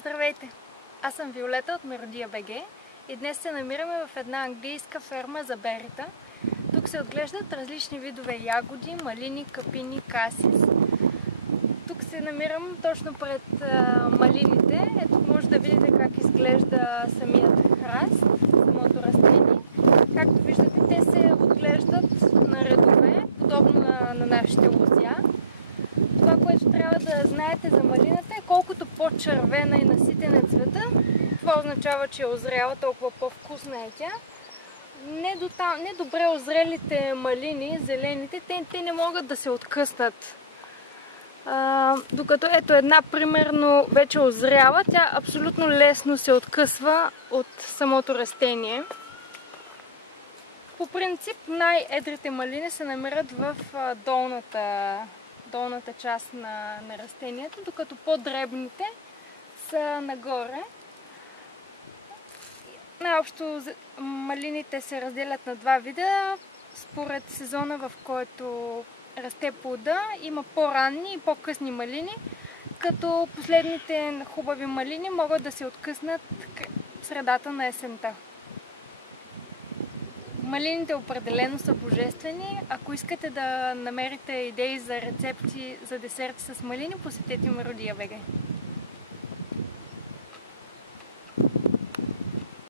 Здравейте! Аз съм Виолета от Меродия БГ и днес се намираме в една английска ферма за берита. Тук се отглеждат различни видове ягоди, малини, капини, касис. Тук се намирам точно пред малините. Ето може да видите как изглежда самият храст, самото растение. Както виждате, те се отглеждат на редове, подобно на нашите лозя. Това, което трябва да знаете за малината е колкото по-червена и наситен е цвета, това означава, че е озряла, толкова по-вкусна е тя. Недобре озрелите малини, зелените, те не могат да се откъснат. Докато ето една примерно вече озряла, тя абсолютно лесно се откъсва от самото растение. По принцип най-едрите малини се намират в долната част на растението, докато по-дребните са нагоре. Най-общо малините се разделят на два вида, според сезона, в който расте плода. Има по-ранни и по-късни малини, като последните хубави малини могат да се откъснат в средата на есента. Малините определено са божествени. Ако искате да намерите идеи за рецепти за десерти с малини, посетете Меродия БГ.